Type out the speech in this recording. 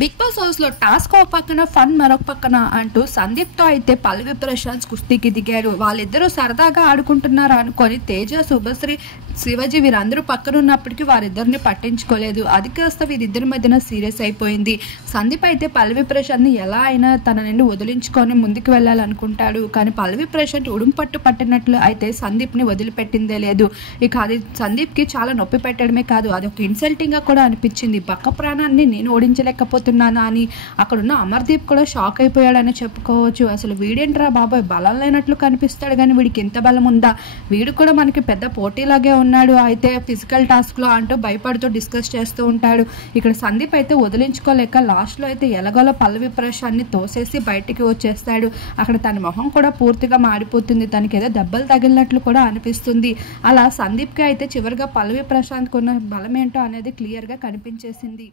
Big boss house లో task ఒక పక్కన ఫన్ మరొక పక్కన అంటూ సందీప్ తో అయితే పల్లవి ప్రశాంత్ కుస్తీకి దిగారు. వాళ్ళిద్దరూ సరదాగా ఆడుకుంటున్నారు అనుకొని తేజ, శుభశ్రీ, శివాజీ వీరందరూ పక్కన ఉన్నప్పటికీ వారిద్దరిని పట్టించుకోలేదు. అది కాస్త వీరిద్దరి మధ్యన సీరియస్ అయిపోయింది. సందీప్ అయితే పల్లవి ప్రశాంత్ ని ఎలా అయినా తన నుండి వదిలించుకొని ముందుకు వెళ్ళాలనుకుంటాడు. కానీ పల్లవి ప్రశాంత్ ఉడుం పట్టు పట్టినట్లు అయితే సందీప్ ని వదిలిపెట్టిందే లేదు. ఇక అది సందీప్ కి చాలా నొప్పి పెట్టడమే కాదు, అది ఒక ఇన్సల్టింగ్ గా కూడా అనిపించింది. పక్క ప్రాణాన్ని నేను ఓడించలేకపోతున్నానా అని అక్కడున్న అమర్దీప్ కూడా షాక్ అయిపోయాడని చెప్పుకోవచ్చు. అసలు వీడేంట్రా బాబాయ్ బలం లేనట్లు కనిపిస్తాడు కానీ వీడికి ఎంత బలం ఉందా, వీడు కూడా మనకి పెద్ద పోటీలాగే ఉన్నాడు, అయితే ఫిజికల్ టాస్క్ లో అంటూ భయపడుతూ డిస్కస్ చేస్తూ ఉంటాడు. ఇక్కడ సందీప్ అయితే వదిలించుకోలేక లాస్ట్ లో అయితే ఎలాగోలో పల్లవి ప్రశాంత్ని తోసేసి బయటికి వచ్చేస్తాడు. అక్కడ తన మొహం కూడా పూర్తిగా మాడిపోతుంది, తనకి ఏదో దెబ్బలు తగిలినట్లు కూడా అనిపిస్తుంది. అలా సందీప్ కి అయితే చివరిగా పల్లవి ప్రశాంత్ కున్న బలం ఏంటో అనేది క్లియర్ గా కనిపించేసింది.